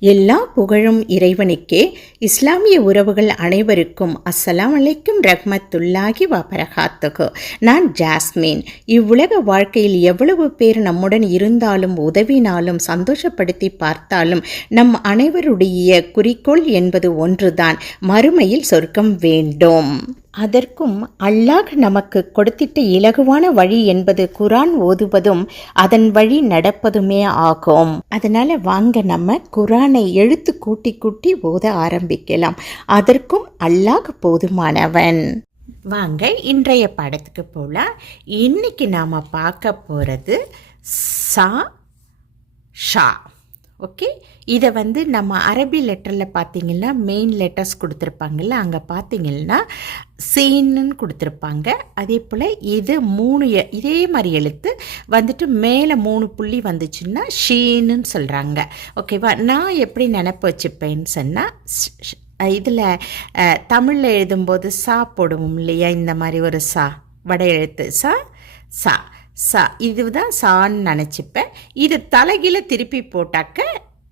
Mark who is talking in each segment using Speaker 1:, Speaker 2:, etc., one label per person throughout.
Speaker 1: எல்லா புகழும் இறைவனுக்கே. இஸ்லாமிய உறவுகள் அனைவருக்கும் அஸ்ஸலாம் அலைக்கும் ரஹ்மத்துல்லாஹி வபரகாத்துகு நான் ஜாஸ்மின். இவ்வுலக வாழ்க்கையில் எவ்வளவு பேர் நம்முடன் இருந்தாலும் உதவினாலும் சந்தோஷப்படுத்தி பார்த்தாலும் நம் அனைவருடைய குறிக்கோள் என்பது ஒன்றுதான். மறுமையில் சொர்க்கம் வேண்டும். அதற்கும் அல்லாஹ் நமக்கு கொடுத்திட்ட இலகுவான வழி என்பது குரான் ஓதுவதும் அதன் வழி நடப்பதுமே ஆகும். அதனால வாங்க நம்ம குரானை எழுத்து கூட்டி கூட்டி ஓத ஆரம்பிக்கலாம். அதற்கும் அல்லாஹ் போதுமானவன். வாங்க இன்றைய படத்துக்கு போகலாம் இன்னைக்கு நாம் பார்க்க போகிறது சா ஷா. ஓகே? இதை வந்து நம்ம அரபி லெட்டரில் பார்த்தீங்கன்னா மெயின் லெட்டர்ஸ் கொடுத்துருப்பாங்கல்ல அங்கே பார்த்தீங்கன்னா சீன்னு கொடுத்துருப்பாங்க. அதே போல் இது மூணு இதே மாதிரி எழுத்து வந்துட்டு மேலே மூணு புள்ளி வந்துச்சுன்னா ஷீன்னு சொல்கிறாங்க ஓகேவா? நான் எப்படி நினப்பு வச்சுப்பேன்னு சொன்னால் இதில் தமிழில் எழுதும்போது சா போடுவோம் இல்லையா? இந்த மாதிரி ஒரு சா வட எழுத்து சா சா. சா இதுதான் சான்னு நினச்சிப்பேன். இது தலைகீழ திருப்பி போட்டாக்க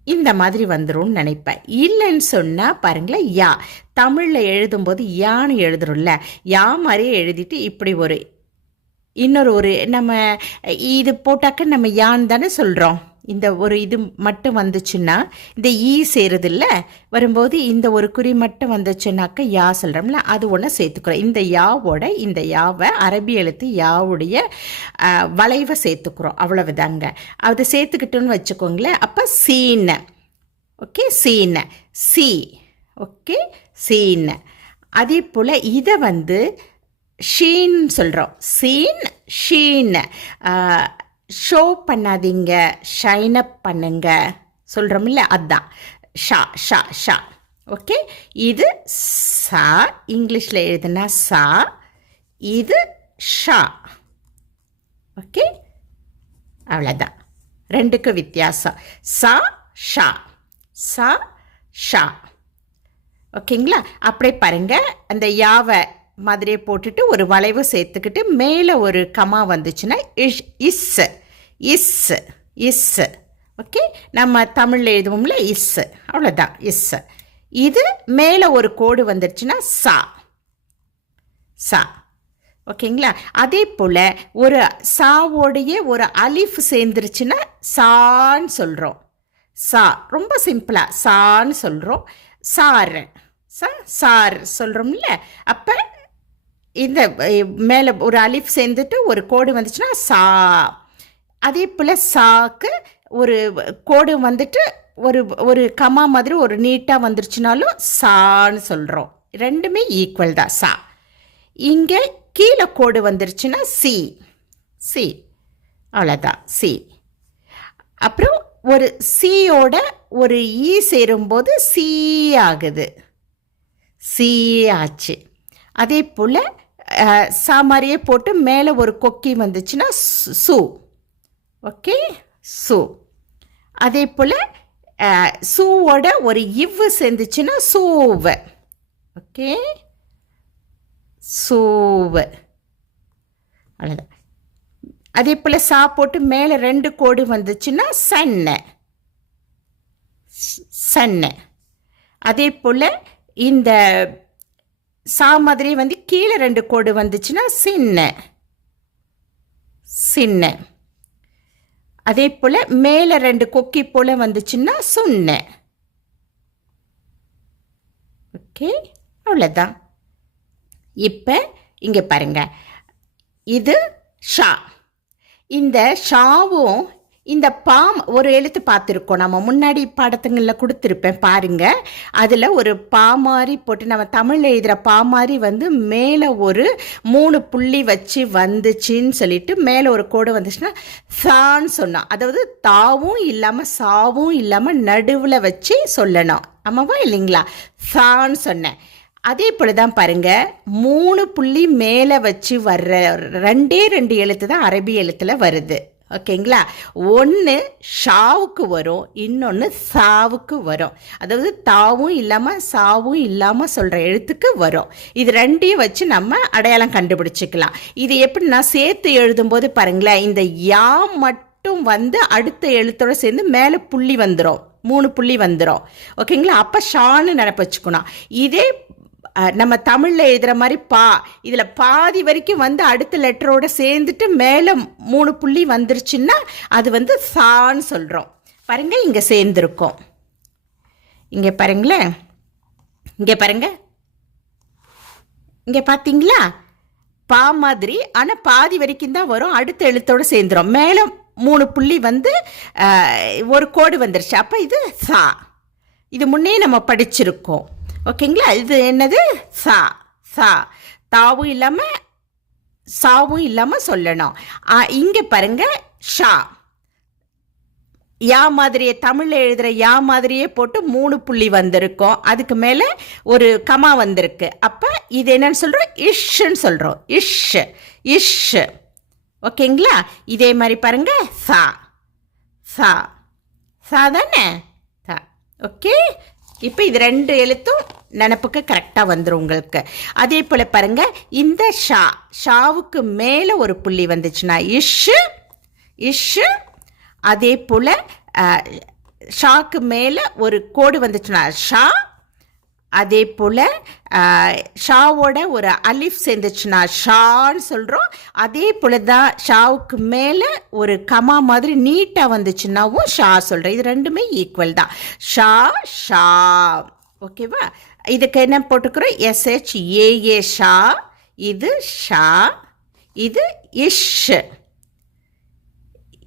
Speaker 1: இந்த மாதிரி வந்துரும்னு நினைப்பேன். இல்லைன்னு சொன்னால் பாருங்களேன் யா. தமிழில் எழுதும்போது யான்னு எழுதுறோம்ல யா மாதிரியே எழுதிட்டு இப்படி ஒரு இன்னொரு ஒரு நம்ம இது போட்டாக்க நம்ம யான் தானே சொல்கிறோம் இந்த ஒரு இது மட்டும் வந்துச்சுன்னா இந்த ஈ சேருதில்ல வரும்போது இந்த ஒரு குறி மட்டும் வந்துச்சுன்னாக்க யா சொல்கிறோம்ல அது ஒன்று சேர்த்துக்கிறோம். இந்த யாவோட இந்த யாவை அரபி எழுத்து யாவுடைய வளைவை சேர்த்துக்கிறோம். அவ்வளவுதாங்க. அதை சேர்த்துக்கிட்டோன்னு வச்சுக்கோங்களேன். அப்போ சீன. ஓகே? சீன. சி. ஓகே? சீன. அதே போல் இதை வந்து ஷீன் சொல்கிறோம் சீன் ஷீன். ஷோ பண்ணாதீங்க ஷைன் அப் பண்ணுங்க சொல்கிறோம்ல அதான். ஷா ஷா ஷா. ஓகே? இது சா இங்கிலீஷில் எழுதுனா சா இது ஷா. ஓகே? அவ்வளோதான் ரெண்டுக்கும் வித்தியாசம். சா ஷா. சா ஷா. ஓகேங்களா? அப்படியே பாருங்க அந்த யாவை மாதிரியே போட்டுட்டு ஒரு வளைவு சேர்த்துக்கிட்டு மேலே ஒரு கமா வந்துச்சுன்னா ish is is is. Okay நம்ம தமிழில் எழுதுவோம்ல இஸ். அவ்வளோதான் இஸ். இது மேலே ஒரு கோடு வந்துருச்சுன்னா சா. சா. ஓகேங்களா அதே போல் ஒரு சாவோடைய ஒரு அலிஃப் சேர்ந்துருச்சுன்னா சான்னு சொல்கிறோம் சா. ரொம்ப சிம்பிளாக சான்னு சொல்கிறோம் சார் சா சார் சொல்கிறோம்ல அப்போ இந்த மேலே ஒரு அலிஃப் சேர்ந்துட்டு ஒரு கோடு வந்துச்சுன்னா சா. அதே போல் சாக்கு ஒரு கோடு வந்துட்டு ஒரு ஒரு கமா மாதிரி ஒரு நீட்டாக வந்துருச்சுனாலும் சான்னு சொல்கிறோம் ரெண்டுமே ஈக்குவல் தான் சா. இங்கே கீழே கோடு வந்துருச்சுன்னா சி. சி. அவ்வளோதான் சி. அப்புறம் ஒரு சியோட ஒரு ஈ சேரும்போது சி ஆகுது. சி ஆச்சு. அதே போல் சா மாதிரியே போட்டு மேலே ஒரு கொக்கி வந்துச்சுன்னா சு- ஓகே? சு. அதே போல் சூவோட ஒரு இவ்வு சேர்ந்துச்சுன்னா சூவ. ஓகே? சூவ. அவ்வளோதான் அதே போல் சா போட்டு மேலே ரெண்டு கோடு வந்துச்சுன்னா சன்ன. சன்ன. அதே போல் இந்த சா மாதிரி வந்து கீழே ரெண்டு கோடு வந்துச்சுன்னா சின்ன. சின்ன. அதே போல் மேலே ரெண்டு கொக்கி போல் வந்துச்சுன்னா சுன்ன. ஓகே அவ்வளோதான் இப்போ இங்கே பாருங்க. இது ஷா. இந்த ஷாவும் இந்த பாம் ஒரு எழுத்து பார்த்துருக்கோம். நம்ம முன்னாடி பாடத்துங்களில் கொடுத்துருப்பேன் பாருங்க. அதில் ஒரு பா மாதிரி போட்டு நம்ம தமிழில் எழுதுகிற பா மாதிரி வந்து மேலே ஒரு மூணு புள்ளி வச்சு வந்துச்சுன்னு சொல்லிட்டு மேலே ஒரு கோடு வந்துச்சுன்னா சான்னு சொன்னோம் அதாவது தாவும் இல்லாமல் சாவும் இல்லாமல் நடுவில் வச்சு சொல்லணும். ஆமாவா இல்லைங்களா? சான்னு சொன்னேன். அதே போல் தான் பாருங்க. மூணு புள்ளி மேலே வச்சு வர்ற ரெண்டே ரெண்டு எழுத்து தான் அரபி எழுத்தில் வருது. ஓகேங்களா? ஒன்று ஷாவுக்கு வரும் இன்னொன்று சாவுக்கு வரும். அதாவது தாவும் இல்லாமல் சாவும் இல்லாமல் சொல்கிற எழுத்துக்கு வரும். இது ரெண்டையும் வச்சு நம்ம அடையாளம் கண்டுபிடிச்சிக்கலாம். இது எப்படின்னா சேர்த்து எழுதும்போது பாருங்களேன் இந்த யா மட்டும் வந்து அடுத்த எழுத்தோட சேர்ந்து மேலே புள்ளி வந்துடும் மூணு புள்ளி வந்துடும் ஓகேங்களா? அப்போ ஷான்னு நினப்பு வச்சுக்கணும். இதே நம்ம தமிழில் எழுதுகிற மாதிரி பா. இதில் பாதி வரைக்கும் வந்து அடுத்த லெட்டரோட சேர்ந்துட்டு மேலே மூணு புள்ளி வந்துருச்சுன்னா அது வந்து சான்னு சொல்கிறோம் பாருங்கள் இங்கே சேர்ந்துருக்கோம். இங்கே பாருங்களேன் இங்கே பாருங்க. இங்கே பார்த்தீங்களா பா மாதிரி. ஆனால் பாதி வரைக்கும் தான் வரும். அடுத்த எழுத்தோடு சேர்ந்துரும். மேலே மூணு புள்ளி வந்து ஒரு கோடு வந்துருச்சு. அப்போ இது சா. இது முன்னே நம்ம படிச்சிருக்கோம். ஓகேங்களா? இது என்னது? சா சா. தாவும் இல்லாமல் சாவும் இல்லாமல் சொல்லணும். இங்கே பாருங்க. ஷா. யா மாதிரியே தமிழில் எழுதுகிற யா மாதிரியே போட்டு மூணு புள்ளி வந்திருக்கும். அதுக்கு மேலே ஒரு கமா வந்திருக்கு. அப்போ இது என்னன்னு சொல்கிறோம் இஷ்ன்னு சொல்கிறோம் இஷ் இஷ் ஓகேங்களா? இதே மாதிரி பாருங்க. சா சா. சா தானே? சா. ஓகே? இப்போ இது ரெண்டு எழுத்தும் நினப்புக்கு கரெக்டாக வந்துடும் உங்களுக்கு. அதே போல் பாருங்க இந்த ஷா ஷாவுக்கு மேலே ஒரு புள்ளி வந்துச்சுன்னா இஷ்ஷு இஷ்ஷு அதே போல் ஷாக்கு மேலே ஒரு கோடு வந்துச்சுன்னா ஷா அதே போல் ஷாவோட ஒரு அலிஃப் சேர்ந்துச்சுன்னா ஷான்னு சொல்கிறோம் அதே போல் தான் ஷாவுக்கு மேலே ஒரு கமா மாதிரி நீட்டாக வந்துச்சுன்னாவும் ஷா சொல்கிறேன் இது ரெண்டுமே ஈக்குவல் தான். ஷா ஷா. ஓகேவா? இதுக்கு என்ன போட்டுக்கிறோம்? எஸ்ஹெச் ஏஏ ஷா இது ஷா இது இஷ்.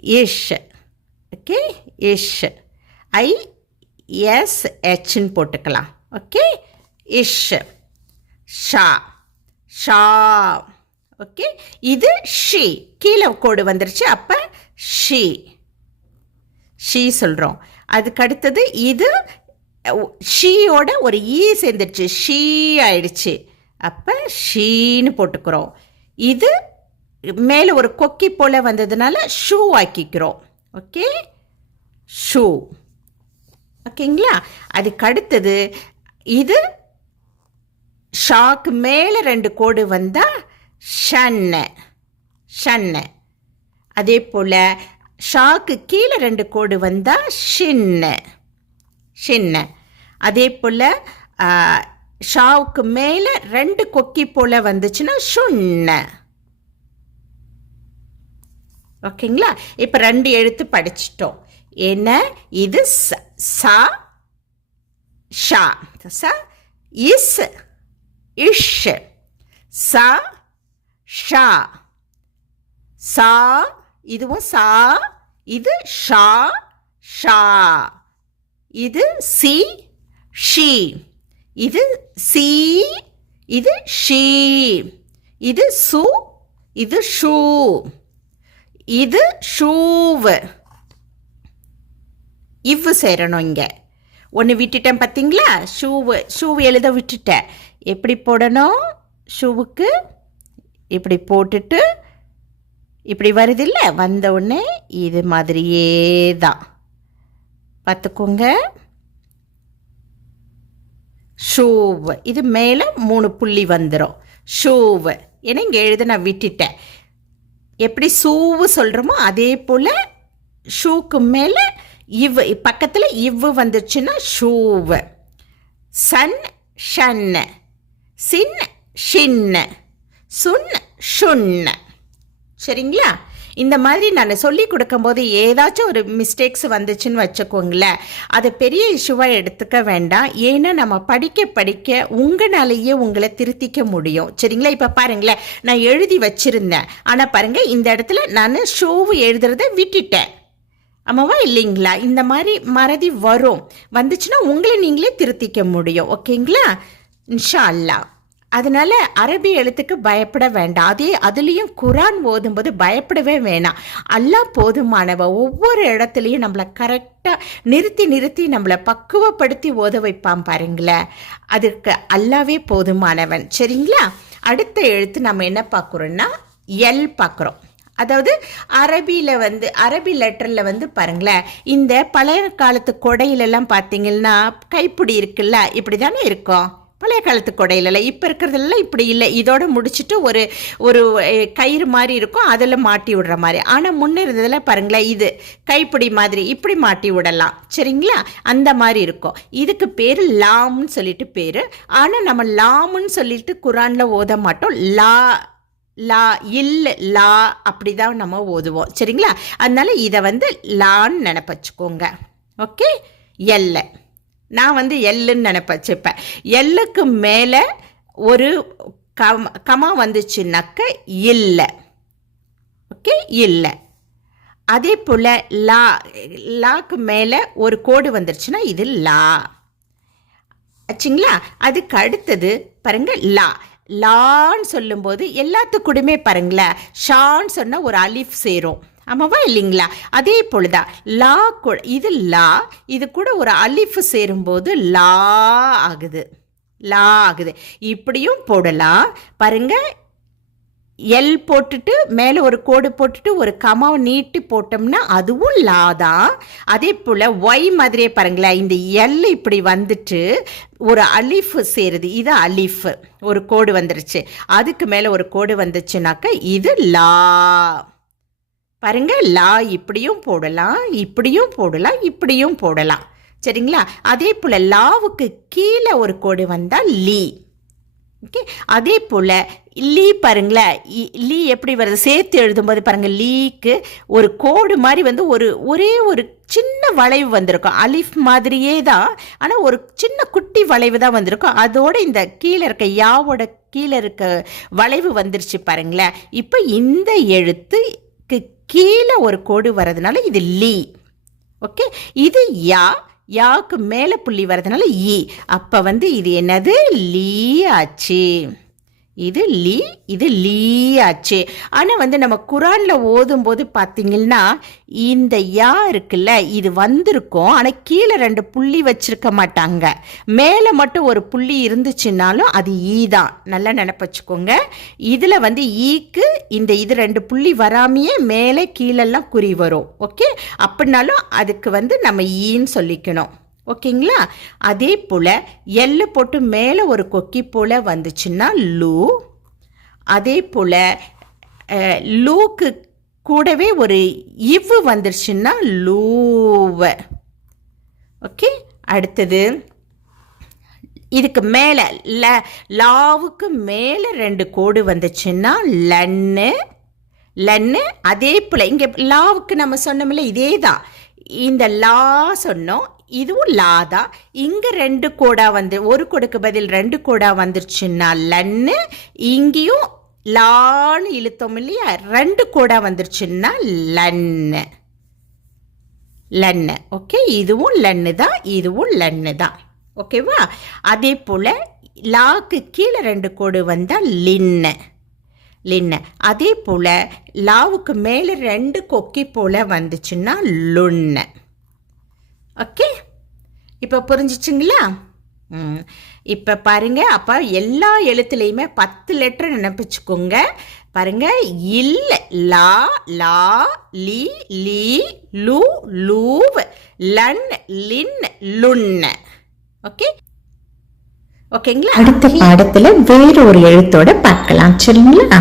Speaker 1: இஷ். ஓகே? இஷ். ஐ எஸ் ஹெச்னு போட்டுக்கலாம். ஓகே இஷ் ஷா ஷா ஓகே இது ஷி கீழே கோடு வந்துருச்சு. அப்போ ஷி ஷீ சொல்கிறோம் அதுக்கு அடுத்தது இது ஷீயோட ஒரு ஈ சேர்ந்துருச்சு. ஷீ ஆயிடுச்சு. அப்போ ஷீன்னு போட்டுக்கிறோம். இது மேலே ஒரு கொக்கி போல் வந்ததுனால ஷூ ஆக்கிக்கிறோம். ஓகே ஷூ ஓகேங்களா அதுக்கு அடுத்தது இது ஷாக்கு மேலே ரெண்டு கோடு வந்தால் ஷன்ன ஷன்ன. அதே போல் ஷாக்கு கீழே ரெண்டு கோடு வந்தால் ஷின்ன ஷின்ன. அதே போல் ஷாவுக்கு மேலே ரெண்டு கொக்கி போல் வந்துச்சுன்னா ஷுன்ன. ஓகேங்களா? இப்போ ரெண்டு எழுத்து படிச்சிட்டோம். என்ன? இது ச- சா ஷா. ச இஸ் இஷ். ச ஷா. சா இதுவும் சா இது ஷா ஷா. இது சி ஷி. இது சி இது ஷீ. இது சு இது ஷூ. இது ஷூவு. இவ்வு சேரணும் இங்கே. ஒன்று விட்டுட்டேன் பார்த்தீங்களா ஷூவு ஷூவு எழுத விட்டுட்டேன். எப்படி போடணும்? ஷூவுக்கு இப்படி போட்டுட்டு இப்படி வருதில்ல? வந்த உடனே இது மாதிரியே தான் பார்த்துக்கோங்க ஷூவு. இது மேலே மூணு புள்ளி வந்துடும் ஷூவு. ஏன்னா இங்கே எழுத நான் விட்டுட்டேன். எப்படி சூவு சொல்கிறோமோ அதே போல் ஷூக்கு மேலே இவ் பக்கத்தில் இவ்வு வந்துச்சுன்னா ஷூவு. சன் ஷன். சின் ஷின். சுன் ஷுன். சரிங்களா? இந்த மாதிரி நான் சொல்லி கொடுக்கும்போது ஏதாச்சும் ஒரு மிஸ்டேக்ஸ் வந்துச்சுன்னு வச்சுக்கோங்களேன். அதை பெரிய இஷ்யூவாக எடுத்துக்க வேண்டாம். ஏன்னா நம்ம படிக்க படிக்க உங்களாலேயே உங்களை திருத்திக்க முடியும். சரிங்களா? இப்போ பாருங்களேன். நான் எழுதி வச்சுருந்தேன். ஆனால் பாருங்கள் இந்த இடத்துல நான் ஷோவு எழுதுறதை விட்டுட்டேன். ஆமாவா? இல்லைங்களா? இந்த மாதிரி மறதி வரும். வந்துச்சுன்னா உங்களை நீங்களே திருத்திக்க முடியும். ஓகேங்களா? இன்ஷா அல்லாஹ் அதனால அரபி எழுத்துக்கு பயப்பட வேண்டாம். அதே அதுலேயும் குரான் ஓதும்போது பயப்படவே வேணாம். அல்லாஹ் போதுமானவ. ஒவ்வொரு இடத்துலையும் நம்மளை கரெக்டாக நிறுத்தி நிறுத்தி நம்மளை பக்குவப்படுத்தி ஓத வைப்பான் பாருங்களேன். அதுக்கு அல்லாவே போதுமானவன். சரிங்களா? அடுத்த எழுத்து நம்ம என்ன பார்க்குறோன்னா எல் பார்க்குறோம். அதாவது அரபியில் வந்து அரபி லெட்டரில் வந்து பாருங்களேன் இந்த பழைய காலத்து கொடையிலெல்லாம் பார்த்தீங்கன்னா கைப்பிடி இருக்குல்ல இப்படி தானே இருக்கும்? பழைய காலத்து கொடையிலலாம் இப்போ இருக்கிறதெல்லாம் இப்படி இல்லை. இதோட முடிச்சுட்டு ஒரு ஒரு கயிறு மாதிரி இருக்கும் அதில் மாட்டி விடுற மாதிரி. ஆனால் முன்ன இருந்ததில் பாருங்களேன் இது கைப்பிடி மாதிரி இப்படி மாட்டி விடலாம். சரிங்களா? அந்த மாதிரி இருக்கும். இதுக்கு பேர் லாம்னு சொல்லிட்டு பேர். ஆனால் நம்ம லாம்னு சொல்லிட்டு குரானில் ஓத மாட்டோம். லா லா இல் லா அப்படி தான் நம்ம ஓதுவோம். சரிங்களா? அதனால இதை வந்து லான்னு நினப்ப வச்சுக்கோங்க. ஓகே? எல்லை நான் வந்து எல்லுன்னு நினப்ப வச்சுப்பேன். எல்லுக்கு மேலே ஒரு கம் கமா வந்துச்சுன்னாக்க இல்லை ஓகே? இல்லை அதே போல் லா லாக்கு மேலே ஒரு கோடு வந்துருச்சுன்னா இது லா. ஆச்சுங்களா அதுக்கு அடுத்தது பாருங்கள் லா. லான்னு சொல்லும்போது எல்லாத்துக்கூடமே பாருங்களேன் ஷான்னு சொன்னால் ஒரு அலிஃப் சேரும். ஆமாவா இல்லைங்களா? அதே பொழுதா லா கு- இது லா இது கூட ஒரு அலிஃப் சேரும்போது லா ஆகுது. லா ஆகுது. இப்படியும் போடலாம். பாருங்க எல் போட்டுட்டு மேலே ஒரு கோடு போட்டுட்டு ஒரு கமாவை நீட்டி போட்டோம்னா அதுவும் லா தான். அதே போல் ஒய் மாதிரியே பாருங்களேன் இந்த எல் இப்படி வந்துட்டு ஒரு அலிஃப் சேருது. இது அலிஃப். ஒரு கோடு வந்துருச்சு. அதுக்கு மேலே ஒரு கோடு வந்துச்சுனாக்கா இது லா. பாருங்க லா இப்படியும் போடலாம் இப்படியும் போடலாம் இப்படியும் போடலாம். சரிங்களா? அதே போல் லாவுக்கு கீழே ஒரு கோடு வந்தால் லீ. ஓகே? அதே போல் லீ பாருங்களேன் லீ எப்படி வருது? சேர்த்து எழுதும்போது பாருங்கள் லீக்கு ஒரு கோடு மாதிரி வந்து ஒரு ஒரே ஒரு சின்ன வளைவு வந்திருக்கும். அலிஃப் மாதிரியே தான் ஆனால் ஒரு சின்ன குட்டி வளைவு தான் வந்திருக்கும். அதோட இந்த கீழே இருக்க யாவோட கீழே இருக்க வளைவு வந்துருச்சு பாருங்களேன் இப்போ இந்த எழுத்துக்கு கீழே ஒரு கோடு வர்றதுனால இது லீ. ஓகே? இது யா யாக்கு மேலே புள்ளி வர்றதுனால ஈ. அப்போ வந்து இது என்னது? லீ ஆச்சு. இது லீ இது லீ ஆச்சு ஆனால் வந்து நம்ம குரானில் ஓதும்போது பார்த்தீங்கன்னா இந்த யா இருக்குல்ல இது வந்திருக்கும் ஆனால் கீழே ரெண்டு புள்ளி வச்சிருக்க மாட்டாங்க. மேலே மட்டும் ஒரு புள்ளி இருந்துச்சுன்னாலும் அது ஈ தான். நல்லா நினப்பு வச்சுக்கோங்க. இதில் வந்து ஈக்கு இந்த இது ரெண்டு புள்ளி வராமையே மேலே கீழெல்லாம் குறி வரும். ஓகே? அப்படின்னாலும் அதுக்கு வந்து நம்ம ஈன்னு சொல்லிக்கணும். ஓகேங்களா? அதே போல் எள்ளு போட்டு மேலே ஒரு கொக்கி போல் வந்துச்சுன்னா லூ அதே போல் லூக்கு கூடவே ஒரு இவ்வு வந்துருச்சுன்னா லூவ ஓகே? அடுத்தது இதுக்கு மேலே ல லாவுக்கு மேலே ரெண்டு கோடு வந்துச்சுன்னா லன்னு. லன்னு அதே போல் இங்கே லாவுக்கு நம்ம சொன்னோம்ல இதே தான் இந்த லா சொன்னோம் இதுவும் லா தான் இங்கே ரெண்டு கோடா வந்து ஒரு கொடுக்கு பதில் ரெண்டு கோடா வந்துருச்சுன்னா லன்னு இங்கேயும் லான்னு இழுத்தோம் இல்லையா? ரெண்டு கோடா வந்துருச்சுன்னா லன்னு. லன்னு. ஓகே? இதுவும் லன்னு தான் இதுவும் லன்னு தான். ஓகேவா? அதே போல் லாக்கு கீழே ரெண்டு கோடு வந்தால் லின்னு. லின்னு. அதே போல் லாவுக்கு மேலே ரெண்டு கொக்கி போல் வந்துச்சுன்னா லுன்னு. ஓகே இப்போ புரிஞ்சிச்சுங்களா? ம். இப்போ பாருங்கள் அப்போ எல்லா எழுத்துலேயுமே பத்து லெட்டர் நினைப்பிச்சுக்கோங்க. பாருங்க இல் லா லா லி லீ லு லூவ் லன் லின் லுன்ன ஓகே ஓகேங்களா அடுத்த பாடத்தில் வேறு ஒரு எழுத்தோட பார்க்கலாம். சரிங்களா?